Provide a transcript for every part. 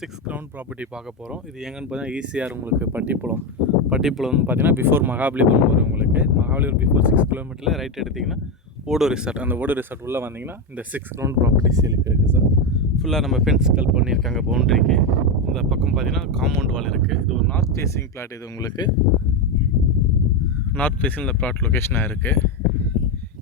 6 ground property பார்க்க போகிறோம். இது எங்கன்னு பார்த்தீங்கன்னா ஈசிஆர் உங்களுக்கு பட்டிப்புலம் பார்த்தீங்கன்னா பிஃபோர் மகாபலிபுரம் வரும் உங்களுக்கு. மகாபலிபுரம் பிஃபோர் 6 கிலோமீட்டரில் ரைட் எடுத்திங்கன்னா ஓடோ ரிசார்ட். அந்த ஓடோ ரிசார்ட் உள்ளே வந்தீங்கன்னா இந்த 6 கிரவுண்ட் ப்ராப்பர்ட்டி சேலுக்கு இருக்குது சார். ஃபுல்லாக நம்ம ஃபென்ஸ் கல் பண்ணியிருக்காங்க பவுண்ட்ரிக்கு. இந்த பக்கம் பார்த்தீங்கன்னா காம்பவுண்ட் வால் இருக்குது. இது ஒரு நார்த் ஃபேஸிங் பிளாட். இது உங்களுக்கு நார்த் ஃபேஸிங் இந்த பிளாட் லொக்கேஷனாக இருக்குது.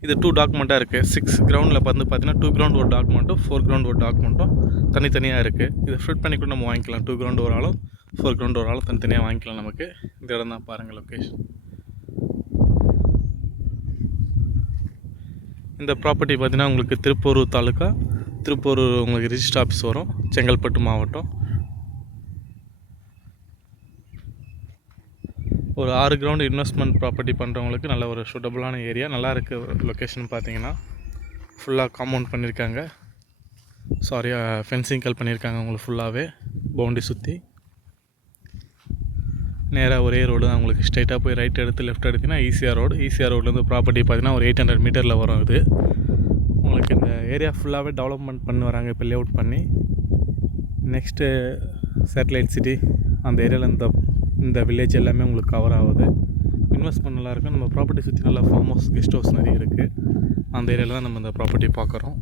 இது 2 டாக்குமெண்ட்டாக இருக்குது. 6 கிரவுண்டில் வந்து பார்த்தீங்கன்னா 2 கிரவுண்ட் ஒரு டாக்குமெண்ட்டும் 4 கிரவுண்ட் ஒரு டாக்குமெண்ட்டும் தனித்தனியாக இருக்குது. இதை ஃபிட் பண்ணி கூட நம்ம வாங்கிக்கலாம். 2 கிரவுண்ட் ஒரு ஆளும் 4 கிரவுண்ட் ஒரு ஆளும் தனித்தனியாக வாங்கிக்கலாம். நமக்கு இந்த இடம் தான் பாருங்கள் லொக்கேஷன். இந்த ப்ராப்பர்ட்டி பார்த்திங்கன்னா உங்களுக்கு திருப்பூர் தாலுக்கா, திருப்பூர் உங்களுக்கு ரிஜிஸ்டர் ஆஃபீஸ் வரும், செங்கல்பட்டு மாவட்டம். ஒரு 6 கிரவுண்டு இன்வெஸ்ட்மெண்ட் ப்ராப்பர்ட்டி பண்ணுறவங்களுக்கு நல்ல ஒரு சூட்டபுளான ஏரியா. நல்லா இருக்குது லொக்கேஷன். பார்த்தீங்கன்னா ஃபுல்லாக காம்பவுண்ட் பண்ணியிருக்காங்க. ஃபென்சிங் கல் பண்ணியிருக்காங்க உங்களுக்கு ஃபுல்லாகவே பவுண்ட்ரி சுற்றி. நேராக ஒரே ரோடு தான் உங்களுக்கு. ஸ்ட்ரைட்டாக போய் ரைட் எடுத்து லெஃப்ட் எடுத்திங்கன்னா ஈசிஆர் ரோடு. ஈசிஆர் ரோட்லேருந்து ப்ராப்பர்ட்டி பார்த்திங்கன்னா ஒரு 800 மீட்டரில் வரும். இது உங்களுக்கு இந்த ஏரியா ஃபுல்லாகவே டெவலப்மெண்ட் பண்ணி வராங்க இப்போ லே அவுட் பண்ணி. நெக்ஸ்ட்டு சேட்டலைட் சிட்டி அந்த ஏரியாவில் இந்த வில்லேஜ் எல்லாமே உங்களுக்கு கவர் ஆகுது. இன்வெஸ்ட்மெண்ட் நல்லாயிருக்கும். நம்ம ப்ராப்பர்ட்டி சுற்றி நல்லா ஃபார்ம் ஹவுஸ், கெஸ்ட் ஹவுஸ் நிறைய இருக்குது. அந்த ஏரியாவில் தான் நம்ம இந்த ப்ராப்பர்ட்டி பார்க்குறோம்.